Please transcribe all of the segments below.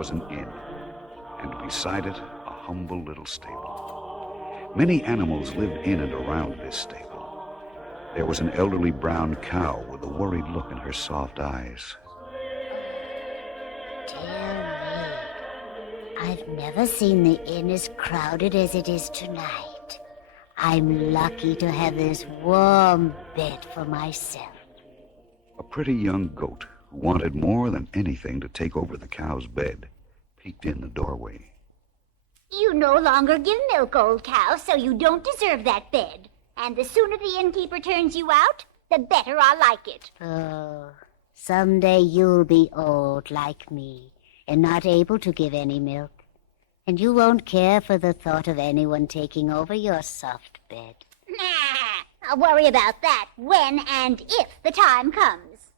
was an inn, and beside it, a humble little stable. Many animals lived in and around this stable. There was an elderly brown cow with a worried look in her soft eyes. Dear me, I've never seen the inn as crowded as it is tonight. I'm lucky to have this warm bed for myself. A pretty young goat who wanted more than anything to take over the cow's bed peeked in the doorway. You no longer give milk, old cow, so you don't deserve that bed. And the sooner the innkeeper turns you out, the better I'll like it. Oh, someday you'll be old like me and not able to give any milk. And you won't care for the thought of anyone taking over your soft bed. Nah, I'll worry about that when and if the time comes.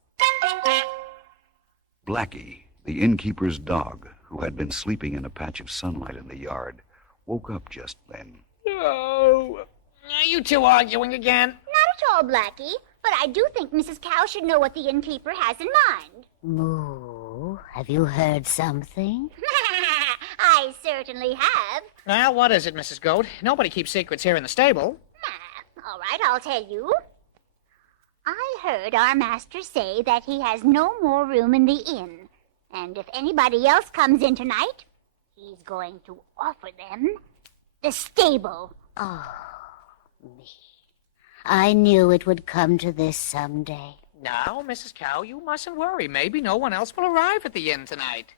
Blackie, the innkeeper's dog, who had been sleeping in a patch of sunlight in the yard, woke up just then. Oh, are you two arguing again? Not at all, Blackie, but I do think Mrs. Cow should know what the innkeeper has in mind. Moo, have you heard something? I certainly have. Well, what is it, Mrs. Goat? Nobody keeps secrets here in the stable. All right, I'll tell you. I heard our master say that he has no more room in the inn, and if anybody else comes in tonight, he's going to offer them the stable. Oh, me. I knew it would come to this someday. Now, Mrs. Cow, you mustn't worry. Maybe no one else will arrive at the inn tonight.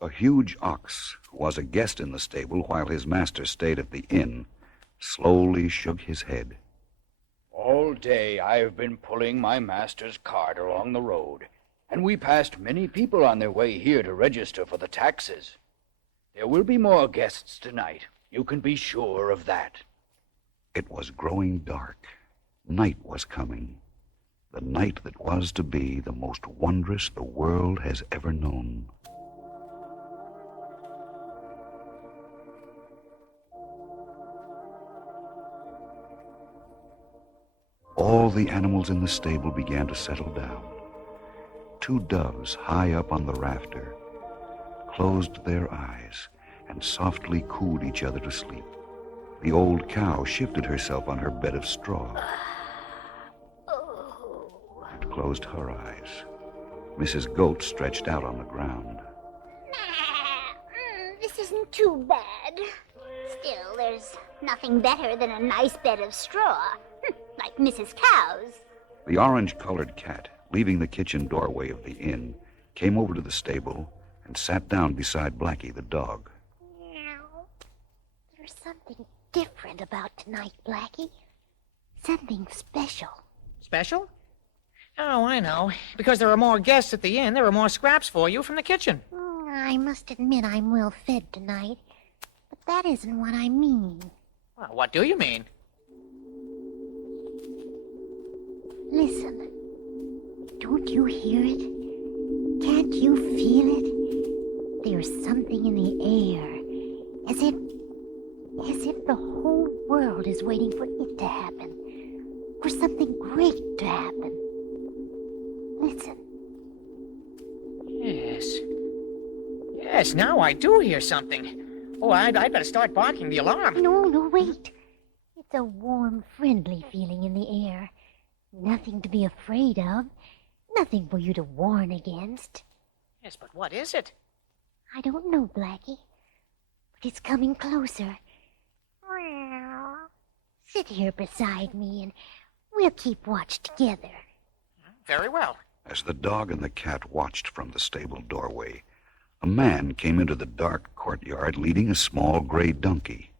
A huge ox, who was a guest in the stable while his master stayed at the inn, slowly shook his head. All day I have been pulling my master's cart along the road, and we passed many people on their way here to register for the taxes. There will be more guests tonight. You can be sure of that. It was growing dark. Night was coming. The night that was to be the most wondrous the world has ever known. All the animals in the stable began to settle down. Two doves high up on the rafter closed their eyes and softly cooed each other to sleep. The old cow shifted herself on her bed of straw and closed her eyes. Mrs. Goat stretched out on the ground. This isn't too bad. Still, there's nothing better than a nice bed of straw, like Mrs. Cow's. The orange-colored cat, leaving the kitchen doorway of the inn, came over to the stable and sat down beside Blackie the dog. There's something different about tonight, Blackie. Something special. Special? Oh, I know. Because there are more guests at the inn, there are more scraps for you from the kitchen. I must admit I'm well fed tonight, but that isn't what I mean. Well, what do you mean? Listen. Don't you hear it? Can't you feel it? There's something in the air, as if the whole world is waiting for it to happen, for something great to happen. Listen. Yes, now I do hear something. Oh, I'd better start barking the alarm. No, wait. It's a warm, friendly feeling in the air. Nothing to be afraid of. Nothing for you to warn against. Yes, but what is it? I don't know, Blackie, but it's coming closer. Sit here beside me and we'll keep watch together. Very well. As the dog and the cat watched from the stable doorway, a man came into the dark courtyard leading a small gray donkey.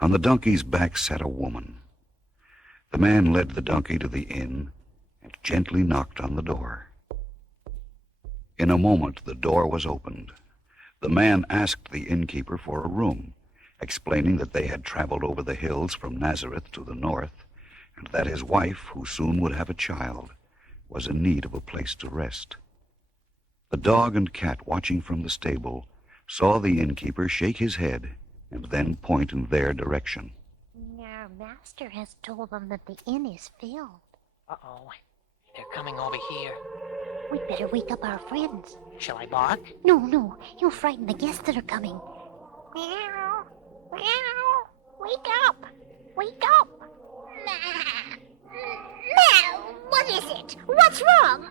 On the donkey's back sat a woman. The man led the donkey to the inn and gently knocked on the door. In a moment, the door was opened. The man asked the innkeeper for a room, explaining that they had traveled over the hills from Nazareth to the north, and that his wife, who soon would have a child, was in need of a place to rest. The dog and cat, watching from the stable, saw the innkeeper shake his head and then point in their direction. Our master has told them that the inn is filled. Uh-oh. They're coming over here. We'd better wake up our friends. Shall I bark? No, you'll frighten the guests that are coming. Meow. Meow. Wake up. Wake up. Meow. What is it? What's wrong?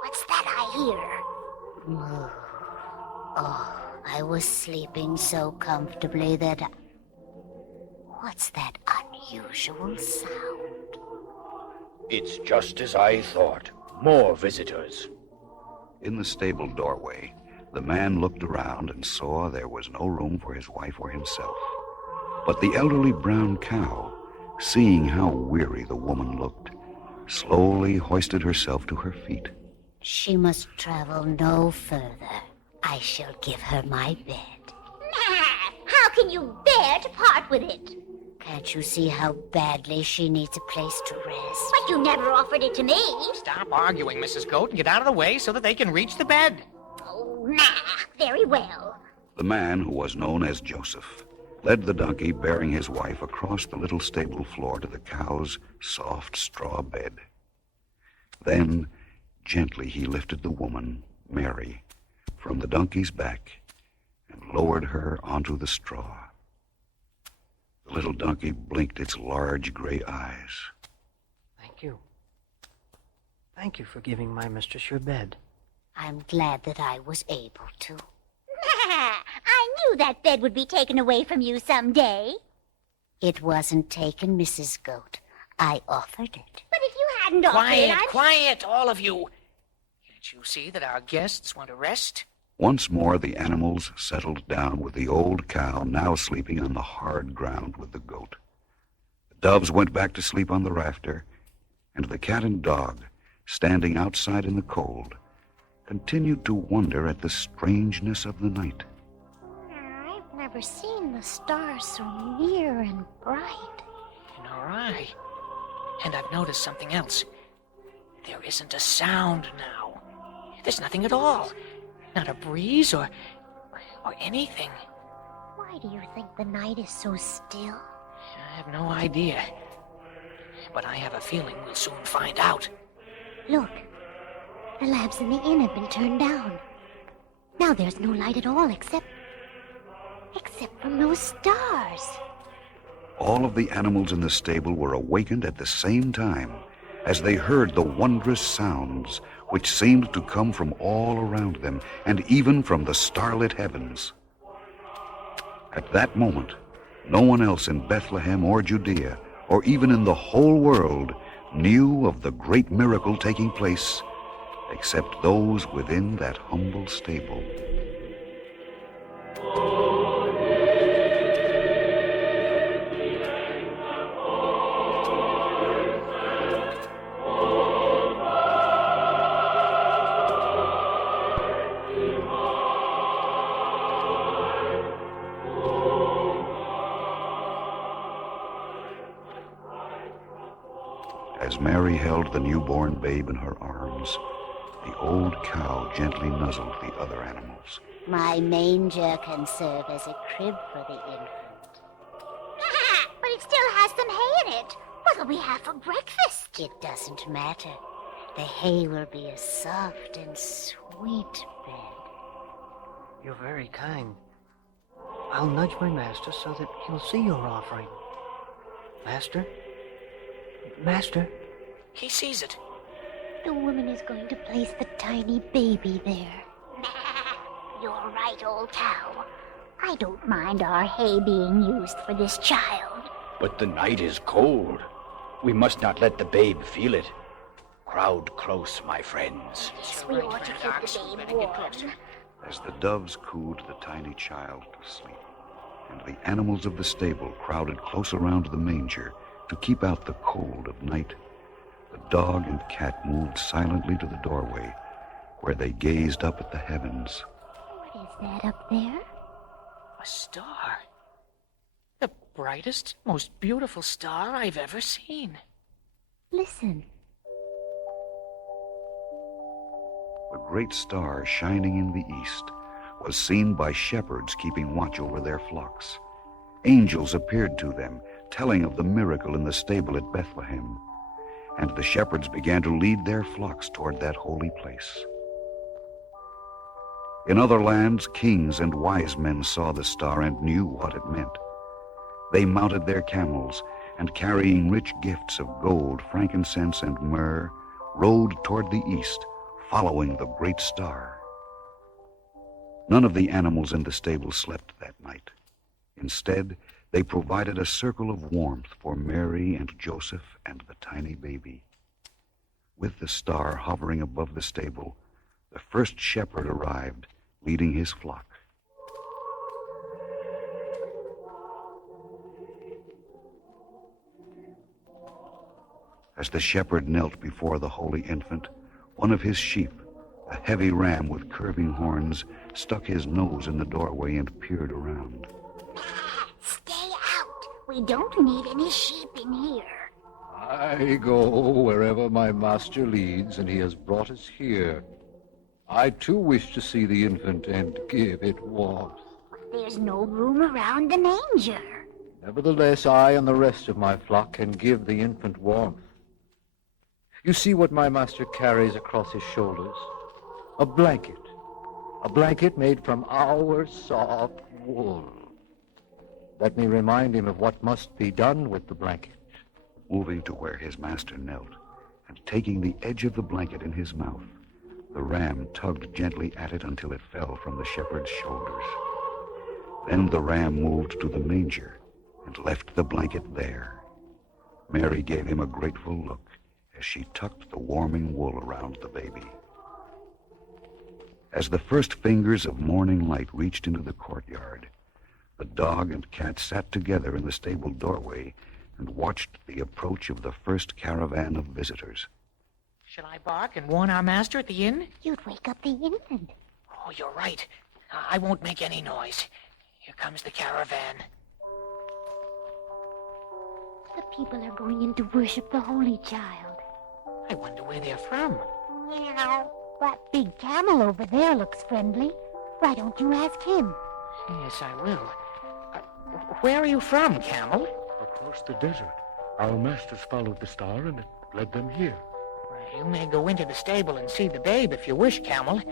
What's that I hear? Oh, I was sleeping so comfortably that... What's that unusual sound? It's just as I thought. More visitors. In the stable doorway, the man looked around and saw there was no room for his wife or himself. But the elderly brown cow, seeing how weary the woman looked, slowly hoisted herself to her feet. She must travel no further. I shall give her my bed. How can you bear to part with it? Can't you see how badly she needs a place to rest? But you never offered it to me. Stop arguing, Mrs. Goat, and get out of the way so that they can reach the bed. Oh, very well. The man, who was known as Joseph, led the donkey bearing his wife across the little stable floor to the cow's soft straw bed. Then, gently he lifted the woman, Mary, from the donkey's back and lowered her onto the straw. The little donkey blinked its large gray eyes. Thank you. Thank you for giving my mistress your bed. I'm glad that I was able to. I knew that bed would be taken away from you someday. It wasn't taken, Mrs. Goat. I offered it. But if you hadn't offered it, Quiet, all of you. Can't you see that our guests want to rest? Once more the animals settled down with the old cow now sleeping on the hard ground with the goat. The doves went back to sleep on the rafter, and the cat and dog, standing outside in the cold, continued to wonder at the strangeness of the night. I've never seen the stars so near and bright. Nor I. And I've noticed something else. There isn't a sound now. There's nothing at all. Not a breeze or anything. Why do you think the night is so still? I have no idea. But I have a feeling we'll soon find out. Look, the lamps in the inn have been turned down. Now there's no light at all except from those stars. All of the animals in the stable were awakened at the same time as they heard the wondrous sounds which seemed to come from all around them and even from the starlit heavens. At that moment, no one else in Bethlehem or Judea or even in the whole world knew of the great miracle taking place except those within that humble stable. As Mary held the newborn babe in her arms, the old cow gently nuzzled the other animals. My manger can serve as a crib for the infant. But it still has some hay in it. What'll we have for breakfast? It doesn't matter. The hay will be a soft and sweet bed. You're very kind. I'll nudge my master so that he'll see your offering. Master? Master? He sees it. The woman is going to place the tiny baby there. You're right, old cow. I don't mind our hay being used for this child. But the night is cold. We must not let the babe feel it. Crowd close, my friends. Yes, we ought to keep the babe warm. As the doves cooed the tiny child to sleep, and the animals of the stable crowded close around the manger to keep out the cold of night, the dog and cat moved silently to the doorway, where they gazed up at the heavens. What is that up there? A star. The brightest, most beautiful star I've ever seen. Listen. A great star shining in the east was seen by shepherds keeping watch over their flocks. Angels appeared to them, telling of the miracle in the stable at Bethlehem. and the shepherds began to lead their flocks toward that holy place. In other lands, kings and wise men saw the star and knew what it meant. They mounted their camels, and carrying rich gifts of gold, frankincense, and myrrh, rode toward the east, following the great star. None of the animals in the stable slept that night. Instead, they provided a circle of warmth for Mary and Joseph and the tiny baby. With the star hovering above the stable, the first shepherd arrived, leading his flock. As the shepherd knelt before the holy infant, one of his sheep, a heavy ram with curving horns, stuck his nose in the doorway and peered around. Stay out. We don't need any sheep in here. I go wherever my master leads, and he has brought us here. I too wish to see the infant and give it warmth. There's no room around the manger. Nevertheless, I and the rest of my flock can give the infant warmth. You see what my master carries across his shoulders? A blanket made from our soft wool. Let me remind him of what must be done with the blanket. Moving to where his master knelt, and taking the edge of the blanket in his mouth, the ram tugged gently at it until it fell from the shepherd's shoulders. Then the ram moved to the manger and left the blanket there. Mary gave him a grateful look as she tucked the warming wool around the baby. As the first fingers of morning light reached into the courtyard, the dog and cat sat together in the stable doorway and watched the approach of the first caravan of visitors. Shall I bark and warn our master at the inn? You'd wake up the infant. Oh, you're right. I won't make any noise. Here comes the caravan. The people are going in to worship the Holy Child. I wonder where they're from. Meow. That big camel over there looks friendly. Why don't you ask him? Yes, I will. Where are you from, Camel? Across the desert. Our masters followed the star and it led them here. You may go into the stable and see the babe if you wish, Camel.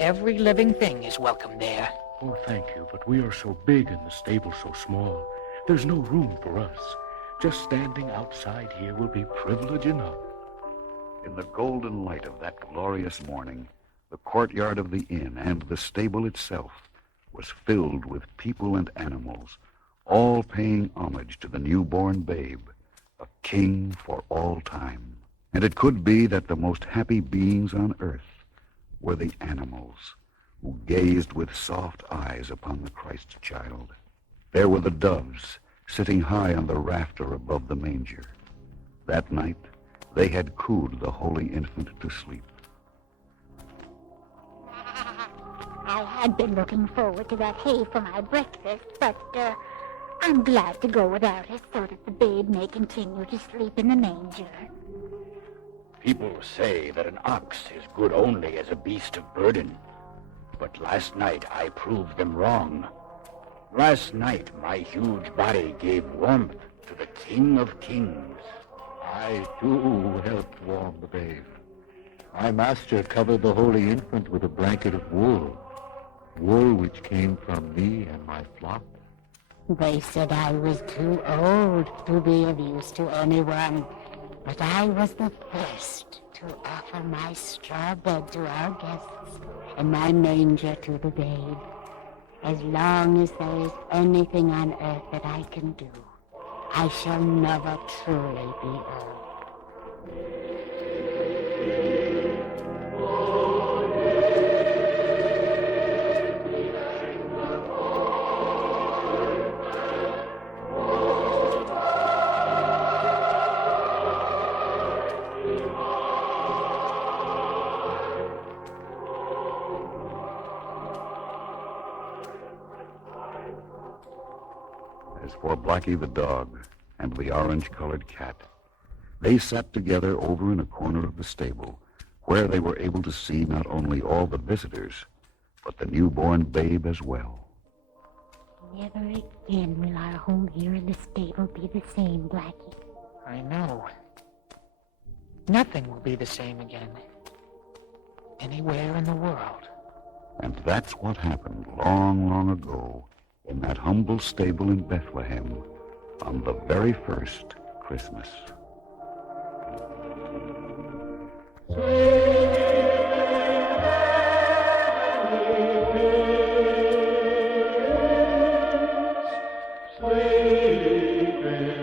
Every living thing is welcome there. Oh, thank you, but we are so big and the stable so small. There's no room for us. Just standing outside here will be privilege enough. In the golden light of that glorious morning, the courtyard of the inn and the stable itself was filled with people and animals, all paying homage to the newborn babe, a king for all time. And it could be that the most happy beings on earth were the animals, who gazed with soft eyes upon the Christ child. There were the doves, sitting high on the rafter above the manger. That night, they had cooed the holy infant to sleep. I had been looking forward to that hay for my breakfast, but I'm glad to go without it so that the babe may continue to sleep in the manger. People say that an ox is good only as a beast of burden. But last night I proved them wrong. Last night my huge body gave warmth to the King of Kings. I too helped warm the babe. My master covered the holy infant with a blanket of wool which came from me and my flock. They said I was too old to be of use to anyone, but I was the first to offer my straw bed to our guests and my manger to the babe. As long as there is anything on earth that I can do, I shall never truly be old. As for Blackie the dog and the orange-colored cat, they sat together over in a corner of the stable, where they were able to see not only all the visitors, but the newborn babe as well. Never again will our home here in the stable be the same, Blackie. I know. Nothing will be the same again. Anywhere in the world. And that's what happened long, long ago in that humble stable in Bethlehem on the very first Christmas. Sleep in